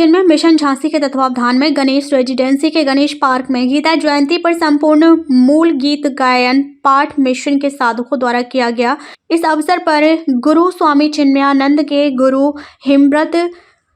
चिन्मय mission Jhansi के तत्वावधान में गणेश रेजिडेंसी के गणेश पार्क में गीता जयंती पर संपूर्ण मूल गीत गायन पाठ मिशन के साधकों द्वारा किया गया। इस अवसर पर गुरु स्वामी चिन्मयानंद के गुरु हिमव्रत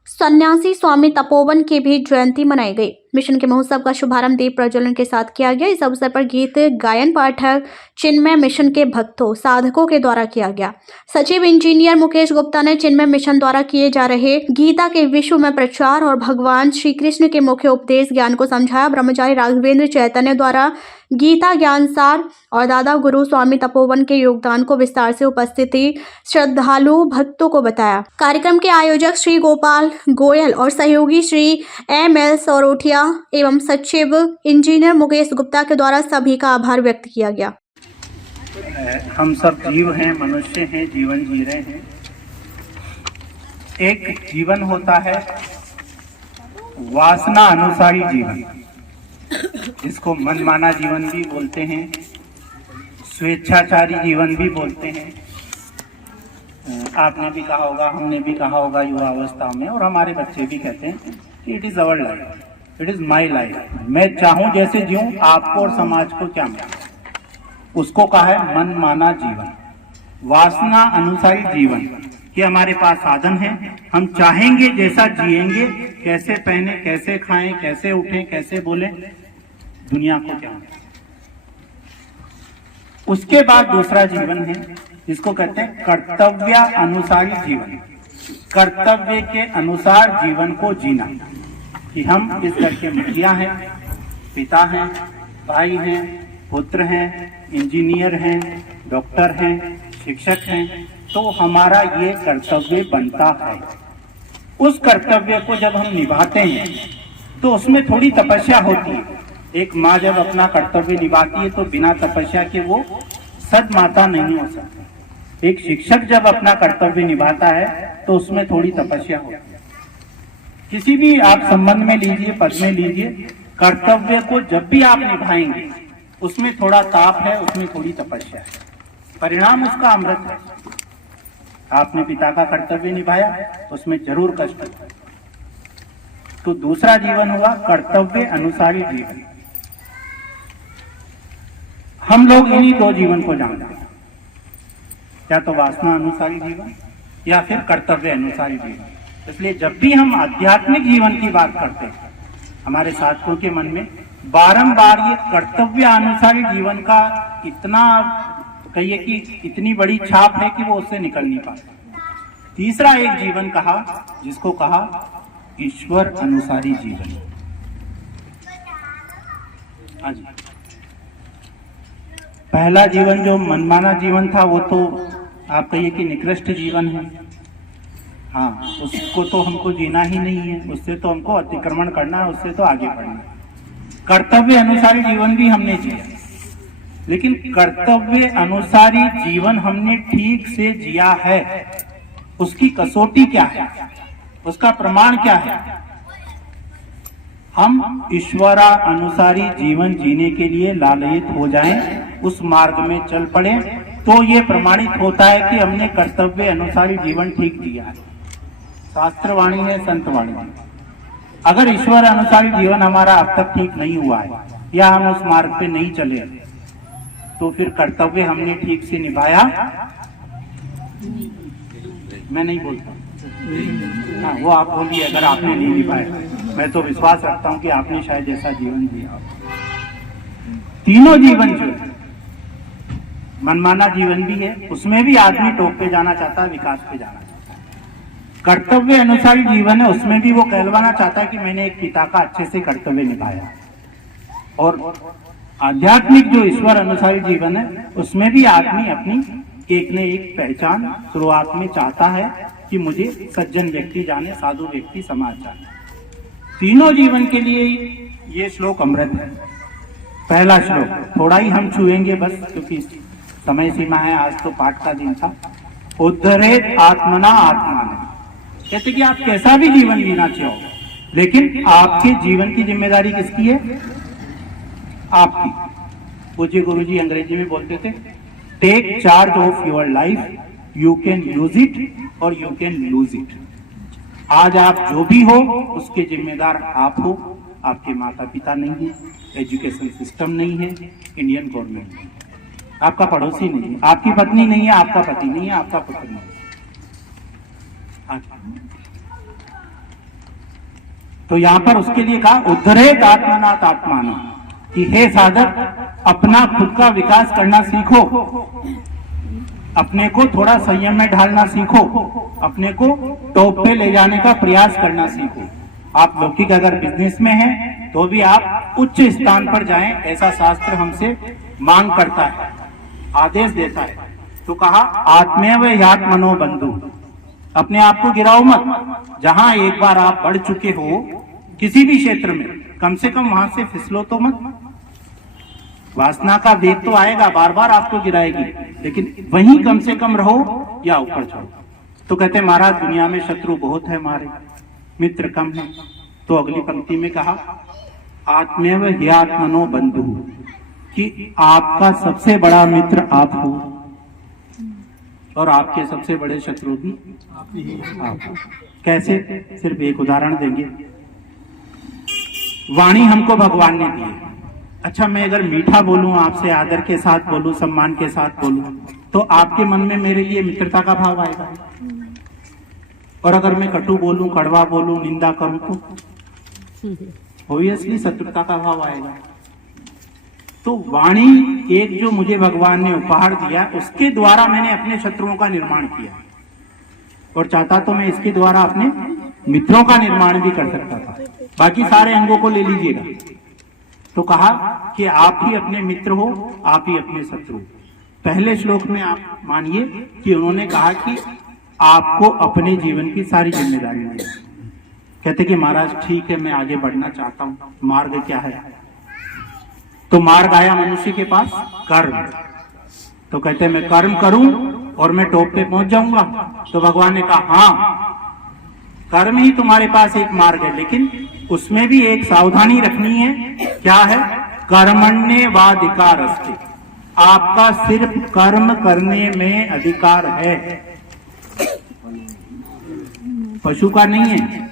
सन्यासी स्वामी तपोवन की भी जयंती मनाई गई। मिशन के महोत्सव का शुभारंभ दीप प्रज्वलन के साथ किया गया। इस अवसर पर गीत गायन पाठक चिन्मय मिशन के भक्तों साधकों के द्वारा किया गया। सचिव इंजीनियर मुकेश गुप्ता ने चिन्मय मिशन द्वारा किए जा रहे गीता के विश्व में प्रचार और भगवान श्री कृष्ण के मुख्य उपदेश ज्ञान को समझाया। ब्रह्मचारी राघवेंद्र चैतन्य द्वारा गीता ज्ञान सार और दादा गुरु स्वामी तपोवन के योगदान को विस्तार से उपस्थिति श्रद्धालु भक्तों को बताया। कार्यक्रम के आयोजक श्री गोपाल गोयल और सहयोगी श्री एम.एल. सौरोठिया एवं सचिव इंजीनियर मुकेश गुप्ता के द्वारा सभी का आभार व्यक्त किया गया। हम सब जीव हैं, मनुष्य हैं, जीवन जी रहे हैं। एक जीवन होता है वासना अनुसारी जीवन, जिसको मनमाना जीवन भी बोलते हैं, स्वेच्छाचारी जीवन भी बोलते हैं। आपने भी कहा होगा, हमने भी कहा होगा युवावस्था में, और हमारे बच्चे भी कहते हैं कि it is our life, it is my life. मैं चाहूं जैसे जीऊं, आपको और समाज को क्या मिले, उसको कहा है मनमाना जीवन, वासना अनुसारी जीवन। कि हमारे पास साधन है, हम चाहेंगे जैसा जिएंगे, कैसे पहने, कैसे खाएं, कैसे उठें, कैसे बोलें, दुनिया को क्या मिले। उसके बाद दूसरा जीवन है जिसको कहते हैं कर्तव्य अनुसारी जीवन। कर्तव्य के अनुसार जीवन को जीना, कि हम इस घर के मुखिया हैं, पिता हैं, भाई हैं, पुत्र हैं, इंजीनियर हैं, डॉक्टर हैं, शिक्षक हैं, तो हमारा ये कर्तव्य बनता है। उस कर्तव्य को जब हम निभाते हैं तो उसमें थोड़ी तपस्या होती है। एक माँ जब अपना कर्तव्य निभाती है तो बिना तपस्या के वो सदमाता नहीं हो सकती। एक शिक्षक जब अपना कर्तव्य निभाता है तो उसमें थोड़ी तपस्या होती है। किसी भी आप संबंध में लीजिए, पद में लीजिए, कर्तव्य को जब भी आप निभाएंगे उसमें थोड़ा ताप है, उसमें थोड़ी तपस्या है, परिणाम उसका अमृत है। आपने पिता का कर्तव्य निभाया, उसमें जरूर कष्ट है। तो दूसरा जीवन हुआ कर्तव्य अनुसारी जीवन। हम लोग इन्हीं दो जीवन को जानते हैं, या तो वासना अनुसारी जीवन या फिर कर्तव्य अनुसारी जीवन। इसलिए जब भी हम आध्यात्मिक जीवन की बात करते हैं, हमारे साधकों के मन में बारंबार ये कर्तव्य अनुसारी जीवन का इतना, कहिए कि इतनी बड़ी छाप है कि वो उससे निकल नहीं पाते। तीसरा एक जीवन कहा, जिसको कहा ईश्वर अनुसारी जीवन। आज पहला जीवन जो मनमाना जीवन था वो तो आप कहिए कि निकृष्ट जीवन है। हाँ, उसको तो हमको जीना ही नहीं है, उससे तो हमको अतिक्रमण करना है, उससे तो आगे बढ़ना है। कर्तव्य अनुसारी जीवन भी हमने जिया, लेकिन कर्तव्य अनुसारी जीवन हमने ठीक से जिया है, उसकी कसौटी क्या है, उसका प्रमाण क्या है। हम ईश्वरा अनुसारी जीवन जीने के लिए लालयित हो जाएं, उस मार्ग में चल पड़े, तो ये प्रमाणित होता है कि हमने कर्तव्य अनुसारी जीवन ठीक जिया है। शास्त्रवाणी है, संतवाणी है। अगर ईश्वर अनुसारी जीवन हमारा अब तक ठीक नहीं हुआ है, या हम उस मार्ग पे नहीं चले, तो फिर कर्तव्य हमने ठीक से निभाया, मैं नहीं बोलता, हाँ वो आप बोलिए अगर आपने नहीं निभाया। मैं तो विश्वास रखता हूं कि आपने शायद ऐसा जीवन जिया। तीनों जीवन जो मनमाना जीवन भी है, उसमें भी आदमी टॉप पे जाना चाहता है, विकास पे जाना चाहता है। कर्तव्य अनुसारी जीवन है, उसमें भी वो कहलवाना चाहता है कि मैंने एक पिता का अच्छे से कर्तव्य निभाया। और आध्यात्मिक जो ईश्वर अनुसारी जीवन है, उसमें भी आदमी अपनी एक न एक पहचान शुरुआत में चाहता है कि मुझे सज्जन व्यक्ति जाने, साधु व्यक्ति समाज जाने। तीनों जीवन के लिए ये श्लोक अमृत है। पहला श्लोक थोड़ा ही हम छुएंगे बस, क्योंकि समय सीमा है, आज तो पाठ का दिन था। उद्धरेत आत्मना आत्मान, कहते कि आप कैसा भी जीवन जीना चाहो, लेकिन आपके जीवन की जिम्मेदारी किसकी है? आपकी। पूज्य गुरुजी अंग्रेजी में बोलते थे, take charge of your life, you can use it और यू कैन लूज इट। आज आप जो भी हो उसके जिम्मेदार आप हो। आपके माता पिता नहीं है, एजुकेशन सिस्टम नहीं है, इंडियन गवर्नमेंट नहीं है, आपका पड़ोसी नहीं है, आपकी पत्नी नहीं है, आपका पति नहीं है, आपका पुत्र नहीं है। तो यहाँ पर उसके लिए कहा उद्धरेत आत्मनाथ आत्मान, कि हे साधक अपना खुद का विकास करना सीखो, अपने को थोड़ा संयम में ढालना सीखो, अपने को टॉप पे ले जाने का प्रयास करना सीखो। आप लौकिक अगर बिजनेस में हैं तो भी आप उच्च स्थान पर जाएं, ऐसा शास्त्र हमसे मांग करता है, आदेश देता है। तो कहा आत्मेव ह्यात्मनो बंधु, अपने आप को गिराओ मत। जहां एक बार आप बढ़ चुके हो किसी भी क्षेत्र में, कम से कम वहां से फिसलो तो मत। वासना का वेग तो आएगा, बार बार आपको गिराएगी, लेकिन वहीं कम से कम रहो या ऊपर चढ़ो। तो कहते महाराज दुनिया में शत्रु बहुत है हमारे, मित्र कम है। तो अगली पंक्ति में कहा आत्मेव ह्यात्मनो बंधु, कि आपका सबसे बड़ा मित्र आप हो और आपके सबसे बड़े शत्रु भी आप। कैसे? सिर्फ एक उदाहरण देंगे। वाणी हमको भगवान ने दी है। अच्छा, मैं अगर मीठा बोलूं, आपसे आदर के साथ बोलूं, सम्मान के साथ बोलूं, तो आपके मन में मेरे लिए मित्रता का भाव आएगा। और अगर मैं कटु बोलूं, कड़वा बोलूं, निंदा करूं, तो ऑब्वियसली शत्रुता का भाव आएगा। तो वाणी एक जो मुझे भगवान ने उपहार दिया, उसके द्वारा मैंने अपने शत्रुओं का निर्माण किया, और चाहता तो मैं इसके द्वारा अपने मित्रों का निर्माण भी कर सकता था। बाकी सारे अंगों को ले लीजिएगा। तो कहा कि आप ही अपने मित्र हो, आप ही अपने शत्रु। पहले श्लोक में आप मानिए कि उन्होंने कहा कि आपको अपने जीवन की सारी जिम्मेदारी दी। कहते कि महाराज ठीक है, मैं आगे बढ़ना चाहता हूं, मार्ग क्या है? तो मार्ग आया मनुष्य के पास, कर्म। तो कहते मैं कर्म करूं और मैं टॉप पे पहुंच जाऊंगा। तो भगवान ने कहा हाँ, कर्म ही तुम्हारे पास एक मार्ग है, लेकिन उसमें भी एक सावधानी रखनी है। क्या है? कर्मण्येवाधिकारस्ते, आपका सिर्फ कर्म करने में अधिकार है, पशु का नहीं है।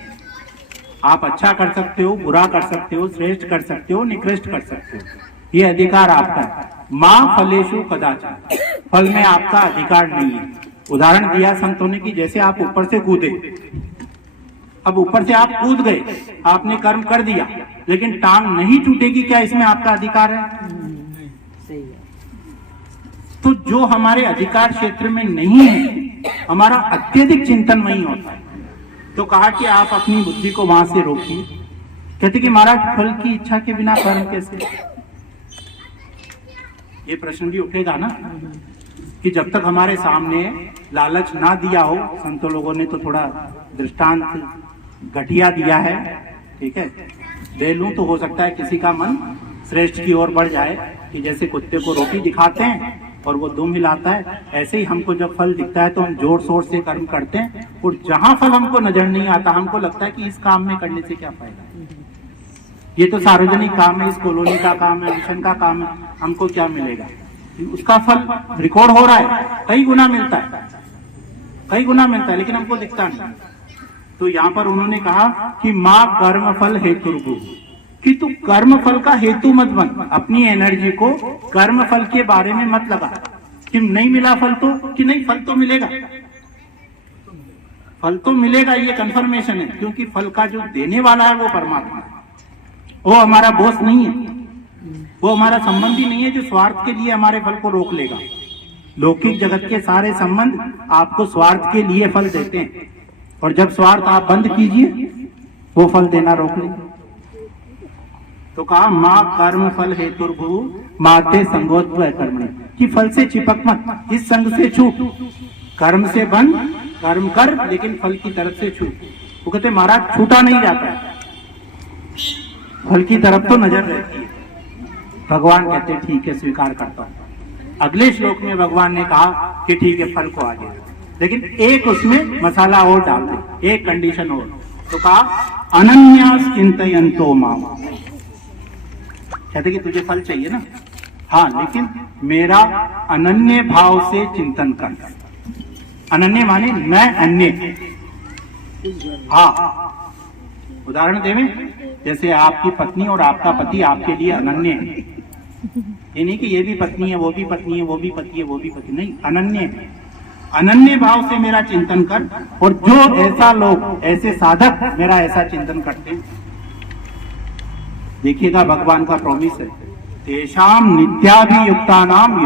आप अच्छा कर सकते हो, बुरा कर सकते हो, श्रेष्ठ कर सकते हो, निकृष्ट कर सकते हो, ये अधिकार आपका है। मां फलेषु कदाचन, फल में आपका अधिकार नहीं है। उदाहरण दिया संतों ने कि जैसे आप ऊपर से कूदे, अब ऊपर से आप कूद गए, आपने कर्म कर दिया, लेकिन टांग नहीं टूटेगी, क्या इसमें आपका अधिकार है? तो जो हमारे अधिकार क्षेत्र में नहीं है, हमारा अत्यधिक चिंतन वही होता है। तो कहा कि आप अपनी बुद्धि को वहां से रोकिए। कहते कि महाराज फल की इच्छा के बिना कर्म कैसे? ये प्रश्न भी उठेगा ना कि जब तक हमारे सामने लालच ना दिया हो, संतों लोगों ने तो थोड़ा दृष्टांत घटिया दिया है, ठीक है, ले लूं तो हो सकता है किसी का मन श्रेष्ठ की ओर बढ़ जाए, कि जैसे कुत्ते को रोटी दिखाते हैं और वो दुम हिलाता है, ऐसे ही हमको जब फल दिखता है तो हम जोर शोर से कर्म करते हैं, और जहां फल हमको नजर नहीं आता, हमको लगता है कि इस काम में करने से क्या फायदा, ये तो सार्वजनिक काम है, इस कॉलोनी का काम है, मिशन का काम है, हमको क्या मिलेगा? उसका फल रिकॉर्ड हो रहा है, कई गुना मिलता है, कई गुना मिलता है, लेकिन हमको दिखता नहीं। तो यहाँ पर उन्होंने कहा कि माँ कर्म फल हेतु, कि तू कर्म फल का हेतु मत बन, अपनी एनर्जी को कर्म फल के बारे में मत लगा कि नहीं मिला फल तो, कि नहीं फल तो मिलेगा, फल तो मिलेगा, ये कंफर्मेशन है, क्योंकि फल का जो देने वाला है वो परमात्मा है, वो हमारा बॉस नहीं है, वो हमारा संबंधी नहीं है जो स्वार्थ के लिए हमारे फल को रोक लेगा। लौकिक जगत के सारे संबंध आपको स्वार्थ के लिए फल देते हैं, और जब स्वार्थ आप बंद कीजिए वो फल देना रोक लेंगे। तो कहा माँ कर्म फल हेतुर्भु माते संगोत्व कर्मणि, कि फल से चिपक मत, इस संग से छूट, कर्म से बन, कर्म कर, लेकिन फल की तरफ से छूट। वो कहते महाराज छूटा नहीं जाता, फल की तरफ तो नजर रहती है। भगवान कहते ठीक है, स्वीकार करता हूं। अगले श्लोक में भगवान ने कहा कि ठीक है, फल को आगे, लेकिन एक उसमें मसाला और डाल दे, एक कंडीशन और। तो कहा अनन्यास चिंतयन्तो माम, कहते कि तुझे फल चाहिए ना, हाँ, लेकिन मेरा अनन्य भाव से चिंतन कर। अनन्य माने मैं अन्य, हाँ, उदाहरण देवें, जैसे आपकी पत्नी और आपका पति आपके लिए अनन्य है। ये नहीं कि ये भी पत्नी है, वो भी पत्नी है, वो भी पति है, वो भी पति नहीं, अनन्य है। अनन्य भाव से मेरा चिंतन कर, और जो ऐसा लोग, ऐसे साधक मेरा ऐसा चिंतन करते हैं, देखिएगा भगवान का प्रॉमिस है, तेषाम नित्याभियुक्तानाम